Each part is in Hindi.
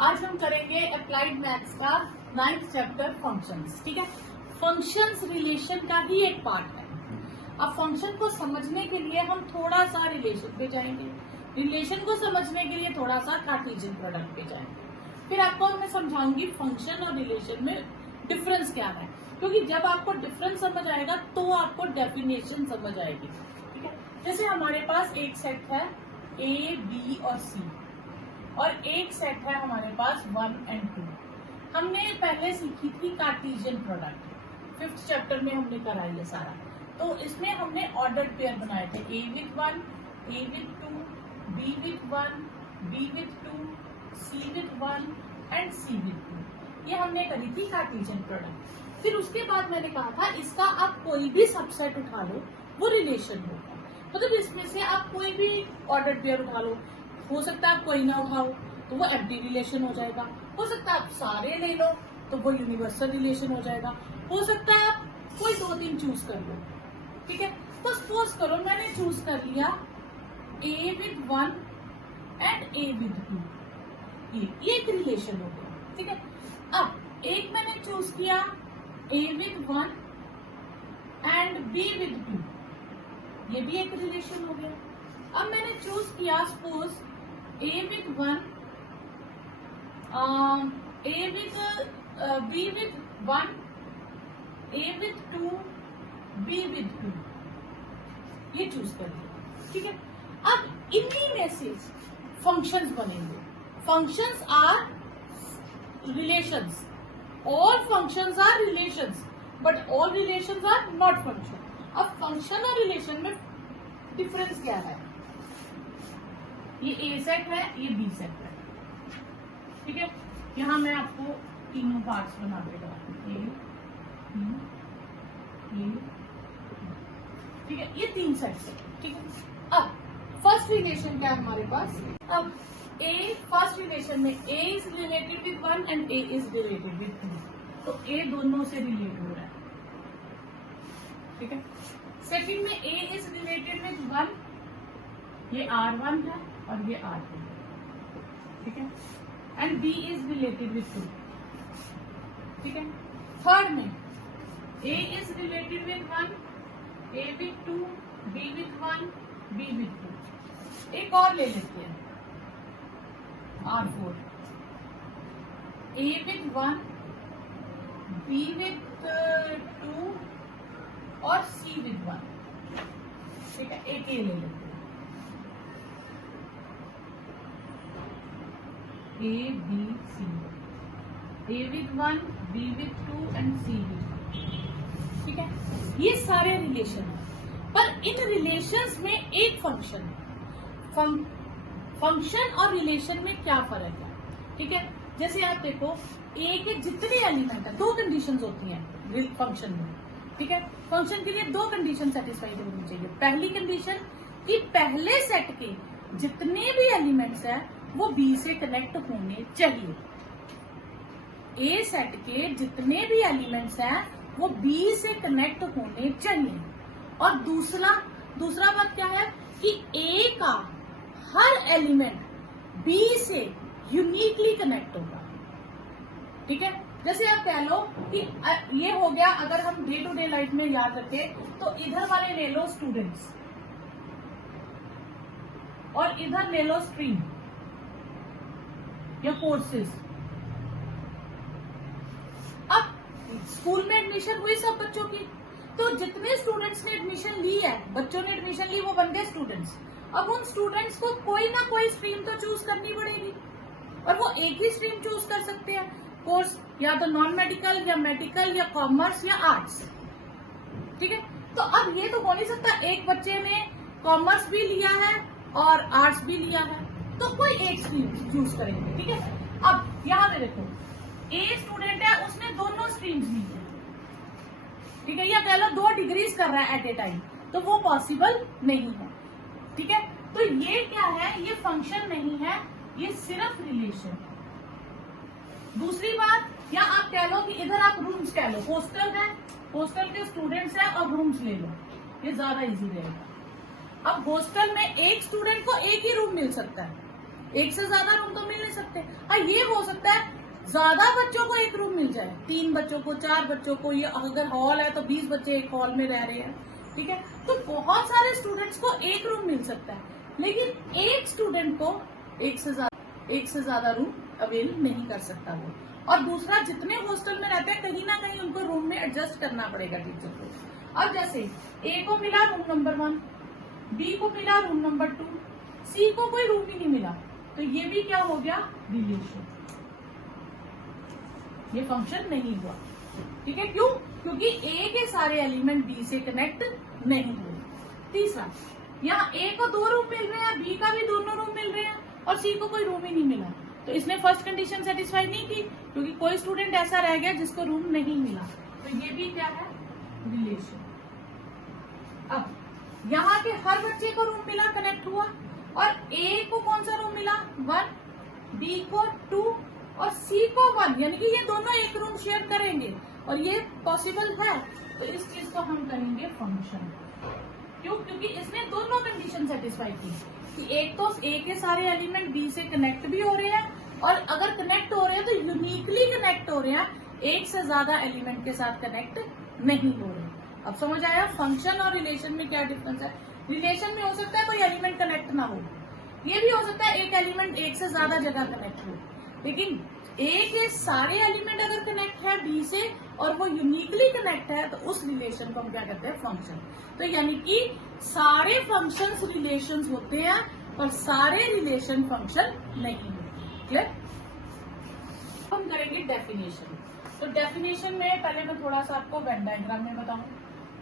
आज हम करेंगे अप्लाइड मैथ्स का 9th चैप्टर फंक्शंस। ठीक है, फंक्शंस रिलेशन का ही एक पार्ट है। अब फंक्शन को समझने के लिए हम थोड़ा सा रिलेशन पे जाएंगे, रिलेशन को समझने के लिए थोड़ा सा कार्टेशियन प्रोडक्ट पे जाएंगे, फिर आपको मैं समझाऊंगी फंक्शन और रिलेशन में डिफरेंस क्या है, क्योंकि जब आपको डिफरेंस समझ आएगा तो आपको डेफिनेशन समझ आएगी। ठीक है, जैसे हमारे पास एक सेट है ए, बी और सी, और एक सेट है हमारे पास 1 और 2। हमने पहले सीखी थी कार्टेशियन प्रोडक्ट, 5th चैप्टर में हमने करा ये सारा। तो इसमें हमने ऑर्डर्ड पेयर बनाए थे, A with 1, A with 2, B with 1, B with 2, C with 1 and C with 2। ये हमने करी थी कार्टेशियन प्रोडक्ट। फिर उसके बाद मैंने कहा था इसका आप कोई भी सबसेट उठा लो वो रिलेशन होगा, मतलब इसमें से आप कोई भी ऑर्डर्ड पेयर उठा लो, हो सकता है आप कोई ना उठाओ तो वो एम्प्टी रिलेशन हो जाएगा, हो सकता है आप सारे ले लो तो वो यूनिवर्सल रिलेशन हो जाएगा, हो सकता है आप कोई 2-3 चूज कर लो। ठीक है, तो सपोज करो मैंने चूज कर लिया ए विद 1 एंड ए विद 2, ये एक रिलेशन हो गया। ठीक है, अब एक मैंने चूज किया ए विद 1 एंड बी विद 2, ये भी एक रिलेशन हो गया। अब मैंने चूज किया suppose A with 1, A with be with 1, A with 2, be with 2, ये चूज कर लिया। ठीक है, अब इन्हीं में से फंक्शंस बनेंगे। Functions are relations, all functions are relations, but all relations are not function. अब फंक्शन और रिलेशन में डिफरेंस क्या है? ये ए सेट है, ये बी सेट है। ठीक है, यहां मैं आपको तीनों पार्ट्स बना देगा, ठीक है, ये 3 सेट्स है। ठीक है, अब फर्स्ट रिलेशन क्या है हमारे पास? अब ए, फर्स्ट रिलेशन में A is related with 1 and A is related with 2, तो ए दोनों से रिलेट हो रहा है। ठीक है, सेकंड में ए इज रिलेटेड विद 1, ये R1 है और ये R2 है। ठीक है, and B is related with 2। ठीक है, थर्ड में A is related with 1, A with 2, B with 1, B with 2। एक और ले लेते हैं R4, A with 1, B with 2 और C विद 1। ठीक है, एक ए ले लेते हैं A, B, C, A with 1, B with 2 and C with 1। ठीक है, ये सारे रिलेशन हैं, पर इन रिलेशंस में एक फंक्शन है। फंक्शन और रिलेशन में क्या फर्क है? ठीक है, जैसे आप देखो ए के जितने एलिमेंट है, 2 कंडीशंस होती हैं फंक्शन में। ठीक है, फंक्शन के लिए 2 कंडीशन सेटिस्फाइड होनी चाहिए। पहली कंडीशन कि पहले सेट के जितने भी एलिमेंट्स है वो बी से कनेक्ट होने चाहिए। ए सेट के जितने भी एलिमेंट्स हैं वो बी से कनेक्ट होने चाहिए। और दूसरा बात क्या है कि ए का हर एलिमेंट बी से यूनिकली कनेक्ट होगा। ठीक है, जैसे आप कह लो कि ये हो गया, अगर हम डे टू डे लाइफ में याद रखें तो इधर वाले ले लो स्टूडेंट्स और इधर ले लो स्ट्रीम या कोर्सेज। अब स्कूल में एडमिशन हुई सब बच्चों की, तो जितने स्टूडेंट्स ने एडमिशन ली है, बच्चों ने एडमिशन ली, वो बन गए स्टूडेंट्स। अब उन स्टूडेंट्स को कोई ना कोई स्ट्रीम तो चूज करनी पड़ेगी, और वो एक ही स्ट्रीम चूज कर सकते हैं, कोर्स या तो नॉन मेडिकल या मेडिकल या कॉमर्स या आर्ट्स। ठीक है, तो अब ये तो हो नहीं सकता एक बच्चे ने कॉमर्स भी लिया है और आर्ट्स भी लिया है, तो कोई एक स्ट्रीम चूज करेंगे। ठीक है, अब यहां पे देखो ए स्टूडेंट है, उसने दोनों स्ट्रीम्स ली है। ठीक है, या कह लो 2 डिग्रीज कर रहा है एट ए टाइम, तो वो पॉसिबल नहीं है। ठीक है, तो ये क्या है? ये फंक्शन नहीं है, ये सिर्फ रिलेशन है। दूसरी बात, या आप कह लो कि इधर आप रूम्स कह लो, हॉस्टल है, हॉस्टल के स्टूडेंट्स है और रूम्स ले लो, ये ज्यादा इजी रहेगा। अब हॉस्टल में एक स्टूडेंट को एक ही रूम मिल सकता है, एक से ज्यादा रूम तो मिल नहीं सकते। हाँ, ये हो सकता है ज्यादा बच्चों को एक रूम मिल जाए, 3 बच्चों को, 4 बच्चों को, ये अगर हॉल है तो 20 बच्चे एक हॉल में रह रहे हैं, ठीक है, तो बहुत सारे स्टूडेंट्स को एक रूम मिल सकता है, लेकिन एक स्टूडेंट को एक से ज्यादा रूम अवेल नहीं कर सकता वो। और दूसरा, जितने हॉस्टल में रहते हैं कहीं ना कहीं उनको रूम में एडजस्ट करना पड़ेगा टीचर को। अब जैसे ए को मिला रूम नंबर 1, बी को मिला रूम नंबर 2, सी को कोई रूम ही नहीं मिला, तो ये भी क्या हो गया, रिलेशन, ये फंक्शन नहीं हुआ, ठीक है। क्यों? क्योंकि ए के सारे एलिमेंट बी से कनेक्ट नहीं हुए। तीसरा, यहाँ ए को 2 रूम मिल रहे हैं, बी का भी दोनों रूम मिल रहे हैं और सी को कोई रूम ही नहीं मिला, तो इसने फर्स्ट कंडीशन सेटिस्फाई नहीं की, क्योंकि कोई स्टूडेंट ऐसा रह गया जिसको रूम नहीं मिला, तो ये भी क्या है, रिलेशन। अब यहाँ के हर बच्चे को रूम मिला, कनेक्ट हुआ, और ए को कौन सा रूम मिला, 1, बी को 2 और सी को 1, यानी कि ये दोनों एक रूम शेयर करेंगे और ये पॉसिबल है, तो इस चीज को हम करेंगे फंक्शन। क्यों? क्योंकि इसने दोनों कंडीशन सेटिस्फाई की कि एक तो ए के सारे एलिमेंट बी से कनेक्ट भी हो रहे हैं, और अगर कनेक्ट हो रहे हैं तो यूनिकली कनेक्ट हो रहे हैं, एक से ज्यादा एलिमेंट के साथ कनेक्ट नहीं हो रहे। अब समझ आया फंक्शन और रिलेशन में क्या डिफरेंस है। रिलेशन में हो सकता है कोई एलिमेंट कनेक्ट ना हो, ये भी हो सकता है एक एलिमेंट एक से ज्यादा जगह कनेक्ट हो, लेकिन ए के सारे एलिमेंट अगर कनेक्ट है बी से और वो यूनिकली कनेक्ट है, तो उस रिलेशन को हम क्या कहते हैं, फंक्शन। तो यानी कि सारे फंक्शंस रिलेशंस होते हैं और सारे रिलेशन फंक्शन नहीं होते। क्लियर? हम करेंगे डेफिनेशन। तो डेफिनेशन में पहले मैं थोड़ा सा आपको वेन डायग्राम में बताऊं।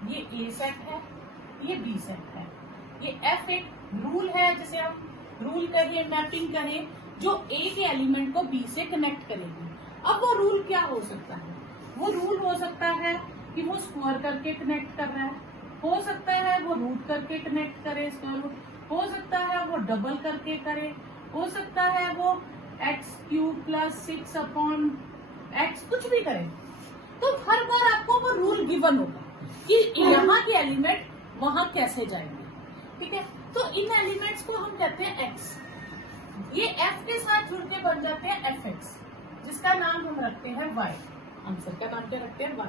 ये ए सेट है, ये बी सेट है, ये एफ एक रूल है, जिसे हम रूल कहें, मैपिंग कहें, जो ए के एलिमेंट को बी से कनेक्ट करेगी। अब वो रूल क्या हो सकता है? वो रूल हो सकता है कि वो स्क्वायर करके कनेक्ट कर रहा है, हो सकता है वो रूट करके कनेक्ट करे, स्क्वायर रूट, हो सकता है वो डबल करके करे, हो सकता है वो x³ + 6/x कुछ भी करे। तो हर बार आपको वो रूल गिवन होगा कि यहाँ के एलिमेंट वहां कैसे जाएंगे, ठीक है। तो इन एलिमेंट्स को हम कहते हैं x, ये f के साथ जुड़ के बन जाते हैं fx, जिसका नाम हम रखते हैं y, आंसर का नाम क्या रखते हैं y।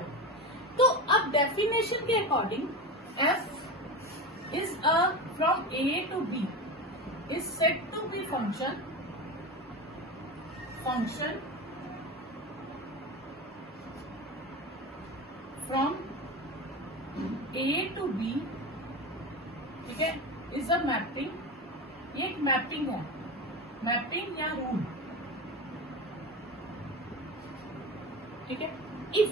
तो अब डेफिनेशन के according f is from a to b is said to be function from a to b, ठीक है, इज अ मैपिंग, ये एक मैपिंग है, मैपिंग या रूल, ठीक है। If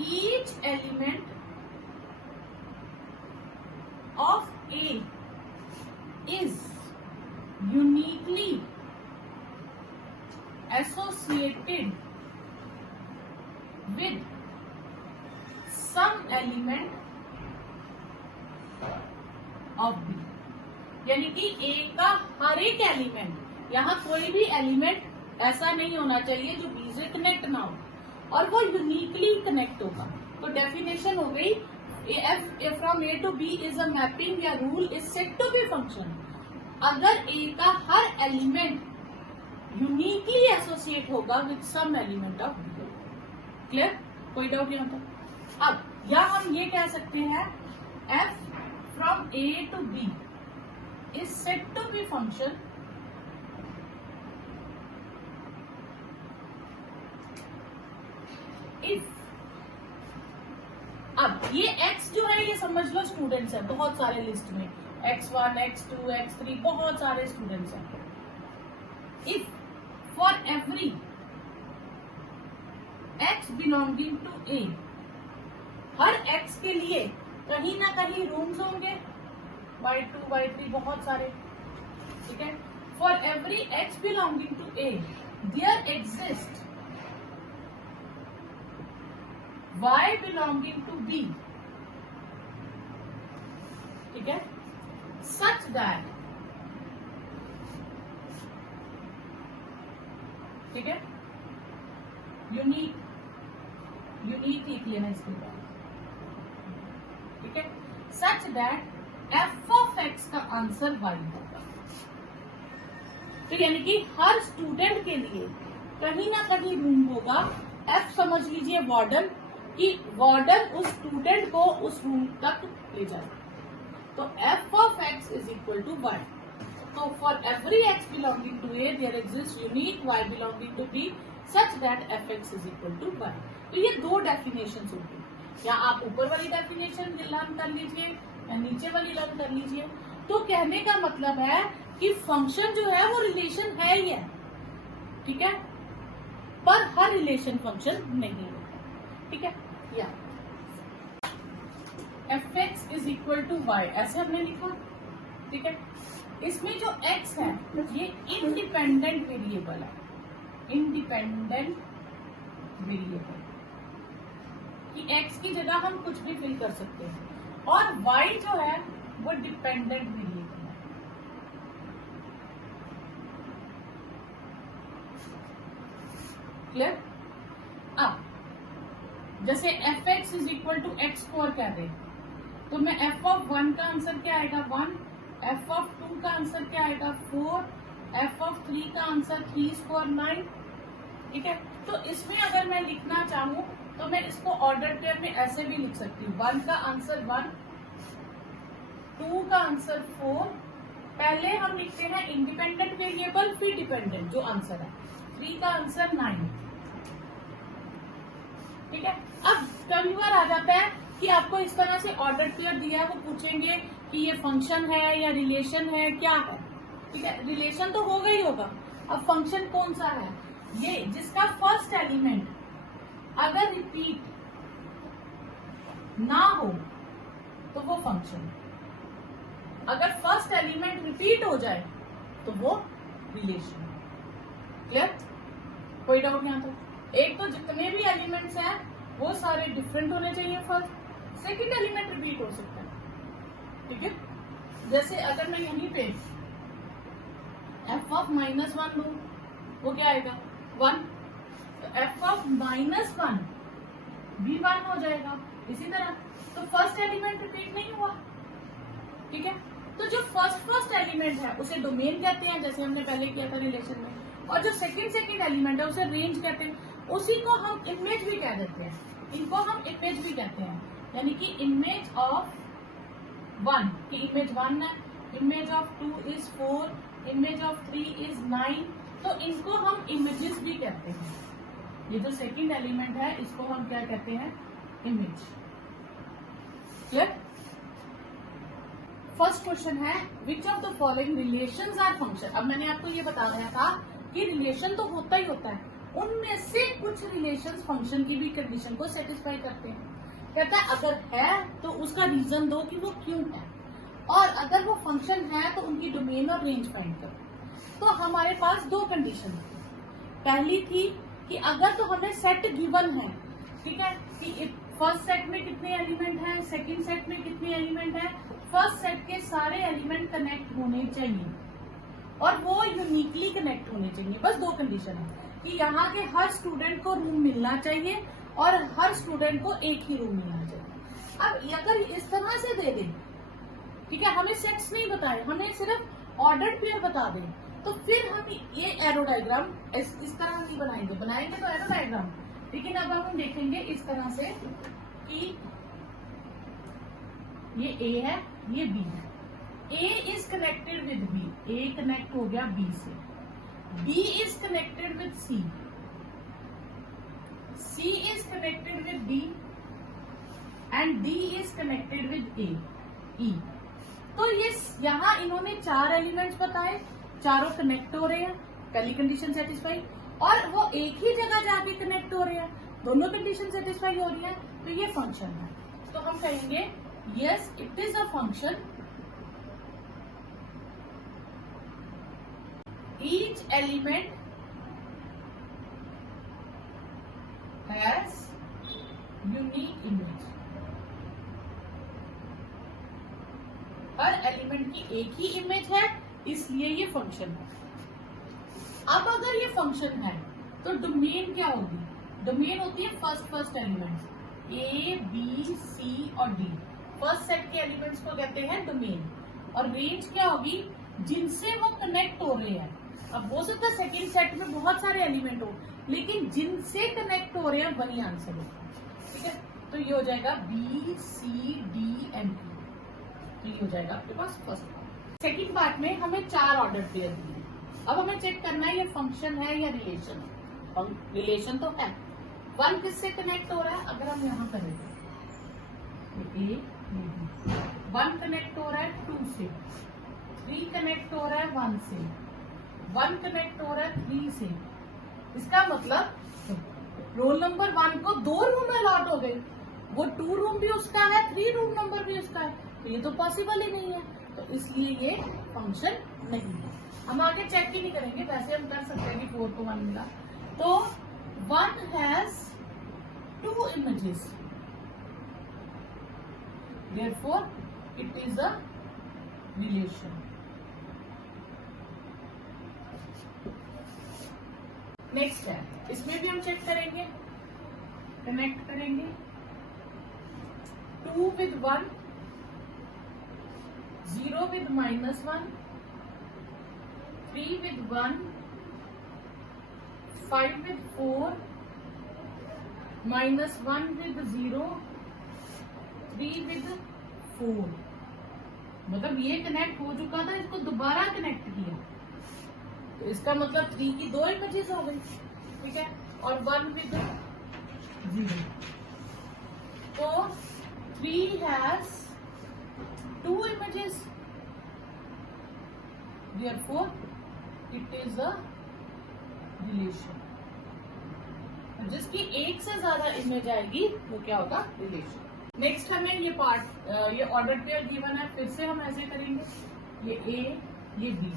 each element of A is uniquely associated with some element of B, यानी कि ए का हर एक एलिमेंट, यहाँ कोई भी एलिमेंट ऐसा नहीं होना चाहिए जो बी से कनेक्ट ना हो, और वो यूनिकली कनेक्ट होगा। तो डेफिनेशन हो गई F from A to B is a mapping या rule is said to be function अगर ए का हर एलिमेंट यूनिकली एसोसिएट होगा with some element of B. Clear? कोई डाउट यहाँ पर? अब या हम ये कह सकते हैं F from A to B is said to be function if, अब ये x जो है ये समझ लो स्टूडेंट्स है बहुत सारे लिस्ट में, x1, x2, x3 बहुत सारे स्टूडेंट्स हैं। If for every x belonging to a, हर x के लिए कहीं ना कहीं रूम्स होंगे, y2, y3 बहुत सारे, ठीक है। For every x belonging to a there exist y belonging to b, ठीक है, सच दैट, ठीक है, यूनिक लिख लेना इसके बाद, ठीक है, such that f of x का आंसर y होगा। तो यानी कि हर स्टूडेंट के लिए कहीं ना कहीं रूम होगा। एफ समझ लीजिए वार्डन, कि वार्डन उस स्टूडेंट को उस रूम तक ले जाए। तो F of X is equal to Y. तो for every X belonging to A there exist unique Y belonging to B such that F x is equal to Y. तो ये दो डेफिनेशन होगी, या आप ऊपर वाली डेफिनेशन लर्न कर लीजिए या नीचे वाली लर्न कर लीजिए। तो कहने का मतलब है कि फंक्शन जो है वो रिलेशन है ही है, ठीक है, पर हर रिलेशन फंक्शन नहीं है, ठीक है। या f x is equal to y ऐसे हमने लिखा, ठीक है। इसमें जो x है ये इंडिपेंडेंट वेरिएबल है, इंडिपेंडेंट वेरिएबल, कि x की जगह हम कुछ भी फिल कर सकते हैं, और y जो है वो डिपेंडेंट वेरिएबल है। क्लियर? अब जैसे f x is equal to x square कहते हैं, तो मैं एफ ऑफ 1 का आंसर क्या आएगा 1, एफ ऑफ 2 का आंसर क्या आएगा 4, एफ ऑफ 3 का आंसर 3 स्क्वायर 9, ठीक है। तो इसमें अगर मैं लिखना चाहूं तो मैं इसको ऑर्डर पेयर में ऐसे भी लिख सकती हूँ, 1 का आंसर 1, 2 का आंसर 4, पहले हम लिखते हैं इंडिपेंडेंट वेरिएबल फिर डिपेंडेंट जो आंसर है, 3 का आंसर 9, ठीक है। अब कभी बार आ जाता है कि आपको इस तरह से ऑर्डर पेयर दिया है, वो पूछेंगे कि ये फंक्शन है या रिलेशन है, क्या है, ठीक है। रिलेशन तो होगा ही होगा, अब फंक्शन कौन सा है, ये जिसका फर्स्ट एलिमेंट अगर रिपीट ना हो तो वो फंक्शन, अगर फर्स्ट एलिमेंट रिपीट हो जाए तो वो रिलेशन। क्लियर? कोई डाउट नहीं आता? एक तो जितने भी एलिमेंट्स हैं वो सारे डिफरेंट होने चाहिए, फर्स्ट सेकंड एलिमेंट रिपीट हो सकता है, ठीक है। जैसे अगर मैं यहीं पे एफ ऑफ -1 लू, वो क्या आएगा 1, तो एफ ऑफ -1 भी 1 हो जाएगा। इसी तरह तो फर्स्ट एलिमेंट रिपीट नहीं हुआ, ठीक है। तो जो फर्स्ट एलिमेंट है उसे डोमेन कहते हैं, जैसे हमने पहले किया था रिलेशन में, और जो सेकंड एलिमेंट है उसे रेंज कहते हैं। उसी को हम इमेज भी कह देते हैं, इनको हम इमेज भी कहते हैं, यानी कि इमेज ऑफ 1 की इमेज 1 है, image of 2 is 4, image of 3 is 9, तो इनको हम इमेजेस भी कहते हैं। ये जो सेकंड एलिमेंट है इसको हम क्या कहते हैं, इमेज। क्लियर? फर्स्ट क्वेश्चन है which of the following relations are function. अब मैंने आपको ये बताया था कि रिलेशन तो होता ही होता है, उनमें से कुछ रिलेशंस फंक्शन की भी कंडीशन को सेटिस्फाई करते हैं। कहता है अगर है तो उसका रीजन दो कि वो क्यों है, और अगर वो फंक्शन है तो उनकी डोमेन और रेंज फाइंड करो। तो हमारे पास दो कंडीशन थी। पहली थी कि अगर तो हमें सेट गिवन है, ठीक है, कि फर्स्ट सेट में कितने एलिमेंट हैं, सेकंड सेट में कितने एलिमेंट हैं, फर्स्ट सेट के सारे एलिमेंट कनेक्ट होने चाहिए और वो यूनिकली कनेक्ट होने चाहिए। बस दो कंडीशन है कि यहाँ के हर स्टूडेंट को रूम मिलना चाहिए और हर स्टूडेंट को एक ही रूम मिलना चाहिए। अब अगर इस तरह से दे दें, ठीक है, हमें सेट्स नहीं बताए, हमें सिर्फ ऑर्डर्ड पेयर बता दें, तो फिर हम ये एरो डायग्राम इस तरह नहीं बनाएंगे तो एरो डायग्राम, लेकिन अब हम देखेंगे इस तरह से कि ये ए है, ये बी है, A is connected with B, A connect हो गया बी से, B is connected with C, C is connected with D and D is connected with A, E. तो ये यहाँ इन्होंने 4 एलिमेंट्स बताए, चारों कनेक्ट हो रहे हैं, पहली कंडीशन सेटिस्फाई, और वो एक ही जगह जाके कनेक्ट हो रहे हैं, दोनों कंडीशन सेटिस्फाई हो रही है, तो ये फंक्शन है। तो हम कहेंगे yes it is a function, each element has unique image, her element की एक ही इमेज है, इसलिए ये फंक्शन है। अब अगर ये फंक्शन है तो डोमेन क्या होगी, डोमेन होती है first elements a b c और डी, फर्स्ट सेट के एलिमेंट्स को कहते हैं डोमेन, और रेंज क्या होगी जिनसे वो कनेक्ट हो रहे हैं, अब हो सकता है सेकेंड सेट में बहुत सारे एलिमेंट हो, लेकिन जिनसे कनेक्ट हो रहे हैं वही आंसर होगा। ठीक है, तो ये हो जाएगा B C D M P, तो ये हो जाएगा आपके पास फर्स्ट पार्ट। सेकेंड पार्ट में हमें 4 ऑर्डर पेयर दिए हैं। अब हमें चेक करना है ये फंक्शन है या रिलेशन है। रिलेशन तो है, 1 किससे कनेक्ट हो रहा है, अगर हम यहाँ करें ए 1 कनेक्ट हो रहा है 2 से, 3 कनेक्ट हो रहा है 1 से, 1 कनेक्ट हो रहा है 3 से। इसका मतलब रोल नंबर 1 को 2 रूम में अलॉट हो गए, वो 2 रूम भी उसका है, 3 रूम नंबर भी उसका है, तो ये तो पॉसिबल ही नहीं है, तो इसलिए ये फंक्शन नहीं है। हम आगे चेक ही नहीं करेंगे, वैसे हम कर सकते हैं कि 4 को 1 मिला। तो 1 has 2 images, therefore it is a relation. Next है, इसमें भी हम चेक करेंगे, कनेक्ट करेंगे 2 with 1, 0 with -1, 3 with 1, 5 with 4, -1 with 0, 3 with 4। मतलब ये कनेक्ट हो चुका था, इसको दोबारा कनेक्ट किया, तो इसका मतलब 3 की 2 इमेजेस हो गई। ठीक है, और 1 with 0, तो 3 has 2 images, therefore it is a relation। जिसकी एक से ज्यादा इमेज आएगी वो क्या होगा, रिलेशन। नेक्स्ट हमें ये पार्ट, ये ऑर्डर पेयर गिवन है, फिर से हम ऐसे करेंगे, ये ए ये B,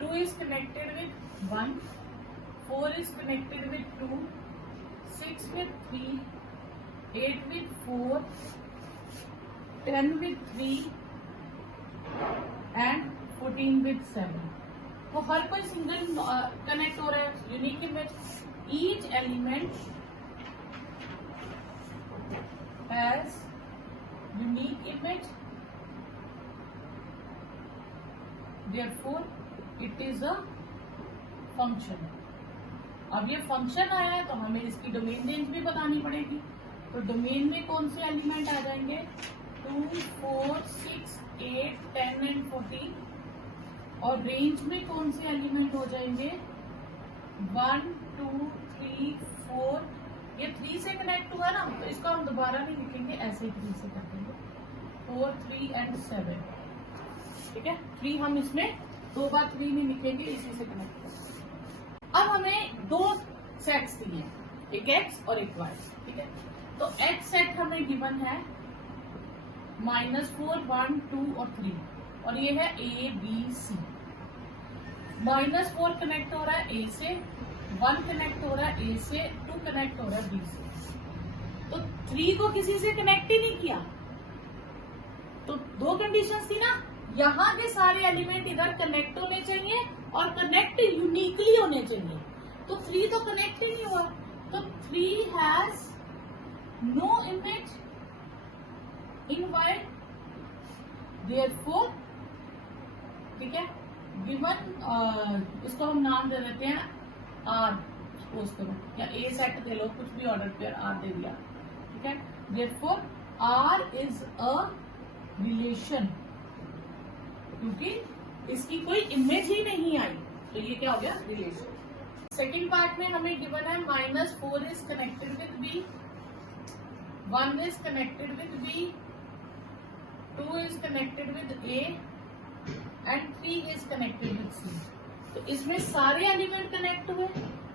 2 is connected with 1, 4 is connected with 2, 6 with 3, 8 with 4, 10 with 3 and 14 with 7। तो हर कोई सिंगल कनेक्ट हो रहा है, unique image. Each element has unique image, therefore it is a function। अब ये फंक्शन आया है तो हमें इसकी डोमेन रेंज भी बतानी पड़ेगी। तो डोमेन में कौन से एलिमेंट आ जाएंगे, 2, 4, 6, 8, 10 एंड 14, और रेंज में कौन से एलिमेंट हो जाएंगे, 1, 2, 3, 4। ये 3 से कनेक्ट हुआ ना, तो इसको हम दोबारा नहीं लिखेंगे, ऐसे ही 3 से कर देंगे, 4, 3 एंड 7। ठीक है, 3 हम इसमें 2 बार 3 नहीं लिखेंगे, इसी से कनेक्ट करेंगे। अब हमें 2 सेट्स दिए, एक एक्स और एक वाई। ठीक है, तो एक्स सेट हमें गिवन है -4, 1, 2 और 3, और ये है ए बी सी। -4 कनेक्ट हो रहा है ए से, 1 कनेक्ट हो रहा है ए से, 2 कनेक्ट हो रहा है बी से, तो 3 को किसी से कनेक्ट ही नहीं किया। तो 2 कंडीशंस थी ना, यहाँ के सारे एलिमेंट इधर कनेक्ट होने चाहिए और कनेक्ट यूनिकली होने चाहिए, तो 3 तो कनेक्ट ही नहीं हुआ, तो 3 has no image in Y, therefore। ठीक है, गिवन इसको हम नाम दे देते हैं आर, सपोज करो, या ए सेट दे लो, कुछ भी ऑर्डर पेयर आर दे दिया। ठीक है, therefore R is a relation, क्योंकि इसकी कोई इमेज ही नहीं आई, तो ये क्या हो गया, रिलेशन। सेकेंड पार्ट में हमें गिवन है -4 is connected with B, 1 is connected with B, 2 is connected with A and 3 is connected with C। तो इसमें सारे एलिमेंट कनेक्ट हुए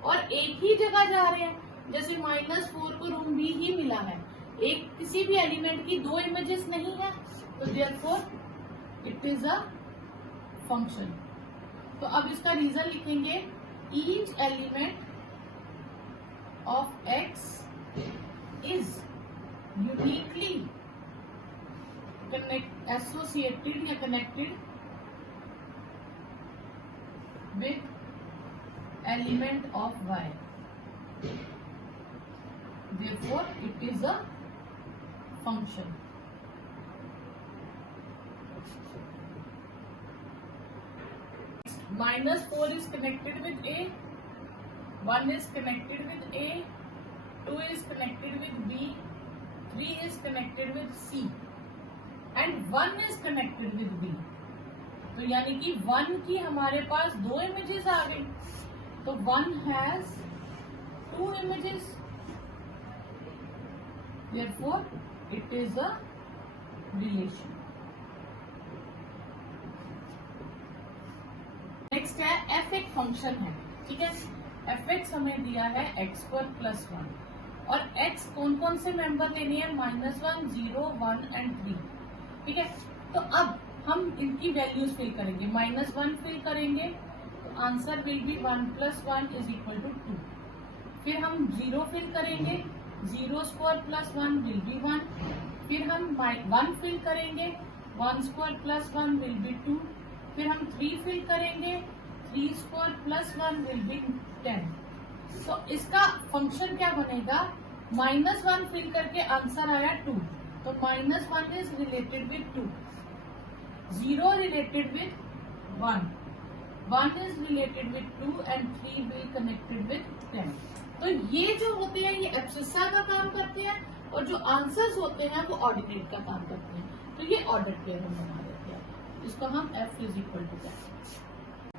और एक ही जगह जा रहे हैं। जैसे -4 को रूम B ही मिला है, एक किसी भी एलिमेंट की 2 इमेजेस नहीं है, तो therefore it is a function. तो अब इसका रीजन लिखेंगे, each element of X is uniquely associated या connected with element of Y, therefore it is a function। -4 is connected with A, 1 is connected with A, 2 is connected with B, 3 is connected with C and 1 is connected with B. तो यानी कि 1 की हमारे पास 2 इमेजेस आ गई, तो 1 has 2 images, therefore it is a relation. Next है f एक फंक्शन है, ठीक है। fx हमें दिया है x पर +1 और x कौन कौन से मेंबर लेनी है, -1, 0, 1 एंड 3, ठीक है। तो अब हम इनकी वैल्यूज फिल करेंगे, -1 फिल करेंगे तो आंसर विल बी 1 + 1 = 2। फिर हम 0 फिल करेंगे, 0² + 1 विल बी 1। फिर हम 1 फिल करेंगे, 1² + 1 विल बी 2। फिर हम 3 फिल करेंगे, 3² + 1 विल बी 10। तो इसका फंक्शन क्या बनेगा, -1 फिल करके आंसर आया 2, तो -1 is related with 2, 0 related with 1, 1 is related with 2 and 3 will connected with 10। तो ये जो होते हैं ये एब्सिस्सा का काम करते हैं और जो आंसर्स होते हैं वो ऑर्डिनेट का काम करते हैं। तो ये ऑर्डर थ्योरम बना देते हैं, इसको हम f = 10।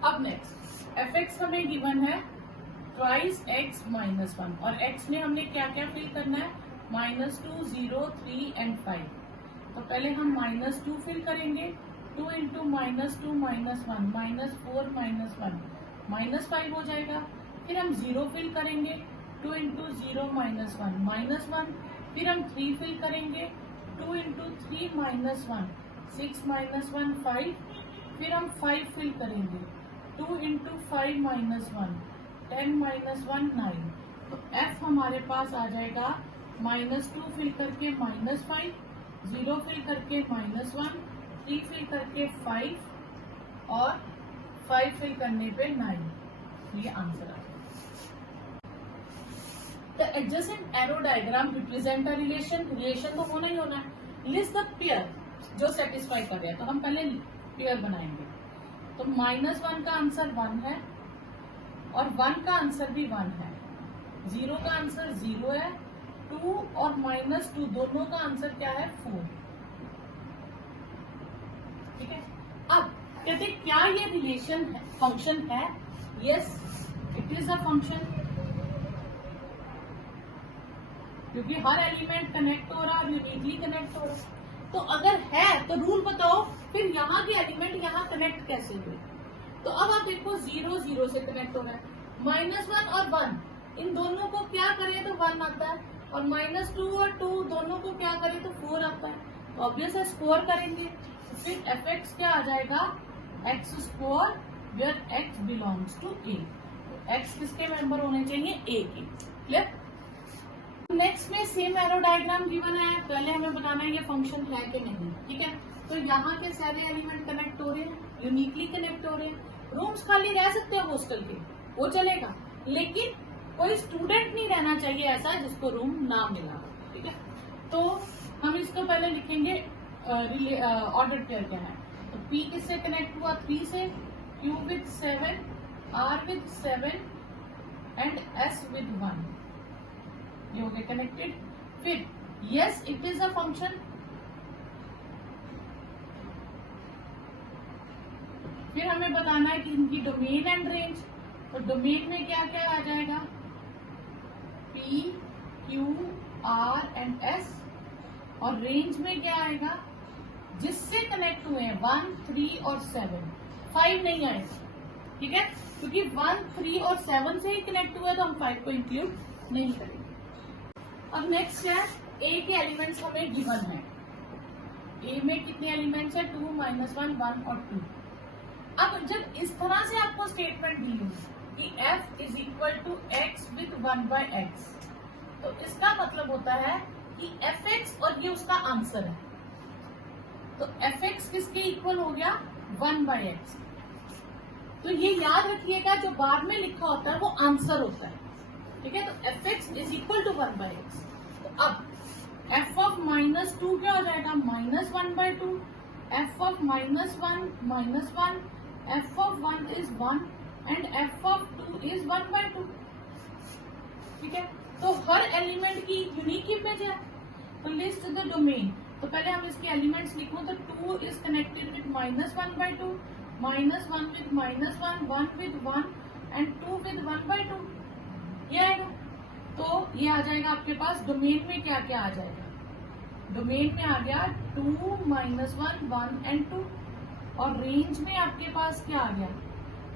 अब नेक्स्ट fx हमें गिवन है ट्वाइस x -1 और x में हमने क्या क्या फिल करना है, -2, 0, 3 एंड 5। तो पहले हम -2 फिल करेंगे, 2 × -2 -1 -4 -1 -5 हो जाएगा। फिर हम 0 फिल करेंगे, 2 × 0 -1 -1। फिर हम 3 फिल करेंगे, 2 × 3 -1 6 -1 5। फिर हम 5 फिल करेंगे, 2 × 5 -1 10 -1 9। तो f हमारे पास आ जाएगा -2 फिल करके -5, 0 फिल करके -1, 3 फिल करके 5 और 5 फिल करने पे 9। ये आंसर आ गया। The adjacent arrow diagram represent a relation, relation तो होना ही होना है। लिस्ट द पेयर जो सेटिस्फाई कर रहे हैं, तो हम पहले पेयर बनाएंगे। तो -1 का आंसर 1 है और 1 का आंसर भी 1 है, 0 का आंसर 0 है, 2 और -2 दोनों का आंसर क्या है, 4, ठीक है। अब कहते क्या ये रिलेशन है, फंक्शन है, yes it is a function, क्योंकि हर एलिमेंट कनेक्ट हो रहा है, यूनिकली कनेक्ट हो रहा है। तो अगर है तो रूल बताओ, फिर यहाँ के एलिमेंट यहाँ कनेक्ट कैसे हुए। तो अब आप देखो 0 0 से कनेक्ट हो रहा है, -1 और 1 इन दोनों को क्या करें तो 1 आता है, और -2 और 2 दोनों को क्या करें तो 4 आता है। तो ऑब्वियस है स्कोर करेंगे, तो फिर fx क्या आ जाएगा, x² where x belongs to a। तो x किसके मेंबर होने चाहिए, a के। क्लियर। नेक्स्ट में सेम एरो डायग्राम गिवन है, पहले हमें बताना है ये फंक्शन है कि नहीं, ठीक है। तो यहाँ के सारे एलिमेंट कनेक्ट हो रहे हैं, यूनिकली कनेक्ट हो रहे हैं। रूम्स खाली रह सकते हैं हॉस्टल के, वो चलेगा, लेकिन कोई स्टूडेंट नहीं रहना चाहिए ऐसा जिसको रूम ना मिला, ठीक है। तो हम इसको पहले लिखेंगे ऑर्डर पेयर क्या है। तो P किससे कनेक्ट हुआ, 3 से, Q with 7, R with 7 and S with 1, ये हो गए कनेक्टेड। फिर yes it is a function, फिर हमें बताना है कि इनकी डोमेन एंड रेंज। तो डोमेन में क्या क्या आ जाएगा, P, Q, R and S, और रेंज में क्या आएगा, जिससे कनेक्ट हुए हैं 1, 3 और 7, 5 नहीं आएगा, ठीक है, क्योंकि 1, 3 और 7 से ही कनेक्ट हुआ है, तो हम 5 को इंक्लूड नहीं करेंगे। अब नेक्स्ट है ए के एलिमेंट्स हमें गिवन है। ए में कितने एलिमेंट्स है, 2, -1, 1 और 2। अब जब इस तरह से आपको स्टेटमेंट दी हुई कि f = x with 1/x, तो इसका मतलब होता है कि fx और ये उसका आंसर है। तो fx किसके इक्वल हो गया, 1/x। तो ये याद रखिएगा, जो बाद में लिखा होता है वो आंसर होता है, ठीक है। तो fx = 1/x। तो अब f of -2 क्या हो जाएगा, -1/2, f of -1 -1, F of 1 is 1 and F of 2 is 1/2। ठीक है, तो हर एलिमेंट की यूनिक इमेज है। तो लिस्ट द डोमेन, तो पहले हम इसके एलिमेंट्स लिखूं तो 2 is connected with -1/2, -1 with -1, 1 with 1 and 2 with 1/2। ये आएगा। तो ये आ जाएगा आपके पास डोमेन में क्या क्या आ जाएगा। डोमेन में आ गया 2, -1, 1 एंड 2। और रेंज में आपके पास क्या आ गया,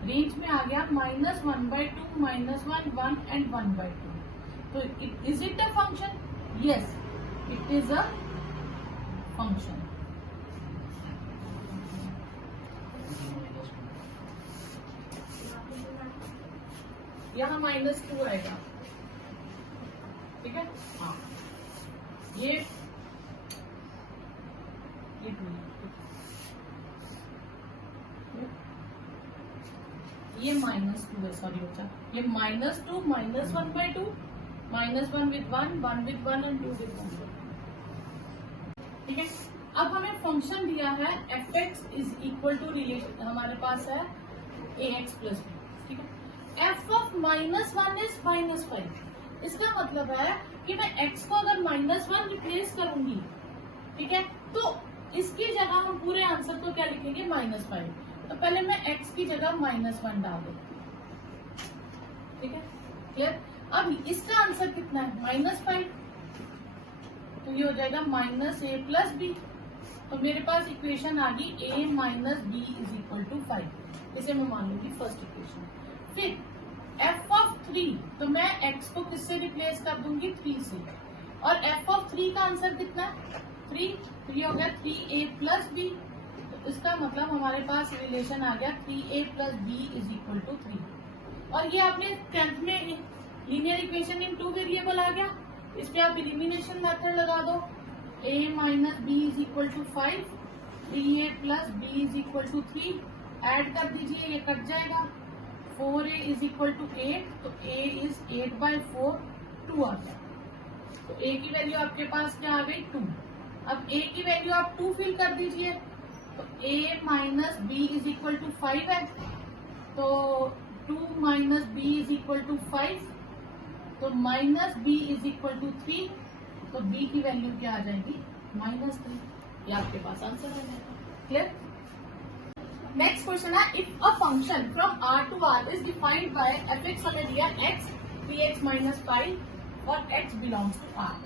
रेंज में आ गया -1/2, -1, 1 एंड 1/2। तो is it a function? Yes, it is a function. यहाँ -2 आएगा। ठीक है, हाँ ये -2 है, सॉरी बच्चा, ये -2, -1/2, -1 विद 1, 1 विद 1 एंड 2 विद 1। ठीक है, अब हमें फंक्शन दिया है f(x) is equal to relation, हमारे पास है ax प्लस b। ठीक है, f ऑफ -1 इज -5। इसका मतलब है कि मैं x को अगर -1 रिप्लेस करूंगी, ठीक है, तो इसकी जगह हम पूरे आंसर को क्या लिखेंगे, -5। तो पहले मैं x की जगह -1 डाल दूं। ठीक है, क्लियर। अब इसका आंसर कितना है, -5, तो ये हो जाएगा -a प्लस b। तो मेरे पास इक्वेशन आ गई a minus b is equal to 5। इसे मैं मान लूंगी फर्स्ट इक्वेशन। फिर f ऑफ 3, तो मैं x को किससे रिप्लेस कर दूंगी, 3 से। और f ऑफ 3 का आंसर कितना है, 3। तो ये हो गया 3a प्लस b। तो इसका मतलब हमारे पास रिलेशन आ गया 3a plus b is equal to 3। और ये आपने 10th में लीनियर इक्वेशन इन 2 वेरिएबल आ गया। इस पे आप एलिमिनेशन मेथड लगा दो, a minus B is equal to 5, 3a plus b is equal to 3। Add कर दीजिए, ये कट जाएगा, 4a इज इक्वल टू 8, तो a इज 8/4, 2 आ गया। तो a की वैल्यू आपके पास क्या आ गई, 2। अब a की वैल्यू आप 2 फिल कर दीजिए, तो a minus B is equal to 5 है, तो 2 minus B is equal to 5, तो minus B is equal to 3, तो b की वैल्यू क्या आ जाएगी, -3। ये आपके पास आंसर आ जाएगा। क्लियर। नेक्स्ट क्वेश्चन है, if a function from r to r is defined by f(x) हमें दिया x 3x माइनस 5 और x बिलोंग्स टू r।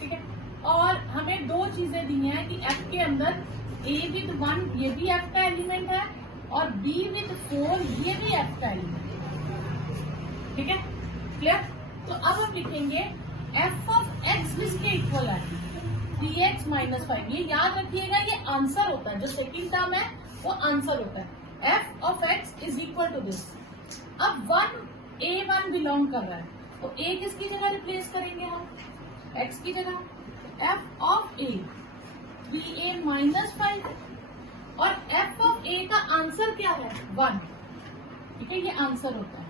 ठीक है, और हमें दो चीजें दी हैं कि f के अंदर a विद 1 ये भी f का एलिमेंट है और b विद 4 ये भी f का एलिमेंट है। ठीक है, क्लियर। तो अब हम लिखेंगे f ऑफ x किसके इक्वल है, 3x माइनस 5। ये याद रखिएगा, ये आंसर होता है, जो सेकंड टर्म है वो आंसर होता है। f of x is equal to this. अब 1 बिलोंग कर रहा है, तो a किसकी जगह रिप्लेस करेंगे हम, x की जगह। f of a 3a minus 5 और f ऑफ a का आंसर क्या है, 1। ठीक है, ये आंसर होता है।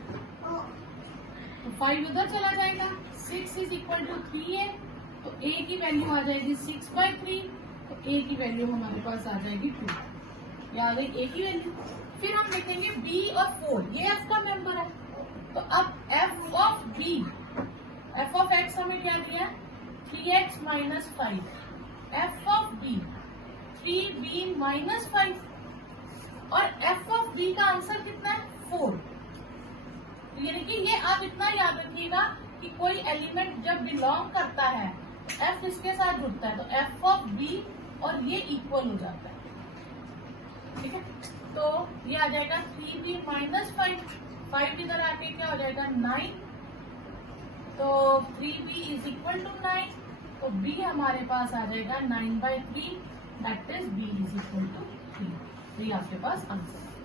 तो 5 उधर चला जाएगा, 6 इज इक्वल टू 3a, तो a की वैल्यू आ जाएगी 6/3, तो a की वैल्यू हमारे पास आ जाएगी 2। ये आ गई a की वैल्यू। फिर हम लिखेंगे b और 4, ये f का मेंबर है। तो अब f of b, f of x हमें क्या दिया, 3x minus 5, f of b 3b minus 5 और f ऑफ b का आंसर कितना है, 4। यानी कि ये आप इतना याद रखिएगा कि कोई एलिमेंट जब बिलोंग करता है तो f इसके साथ जुड़ता है, तो f ऑफ b और ये इक्वल हो जाता है। ठीक है, तो ये आ जाएगा 3b माइनस 5 इधर आके क्या हो जाएगा, 9, तो 3b इज इक्वल टू 9, तो b हमारे पास आ जाएगा 9/3, that is b is equal to 3। तो ये आपके पास आंसर है।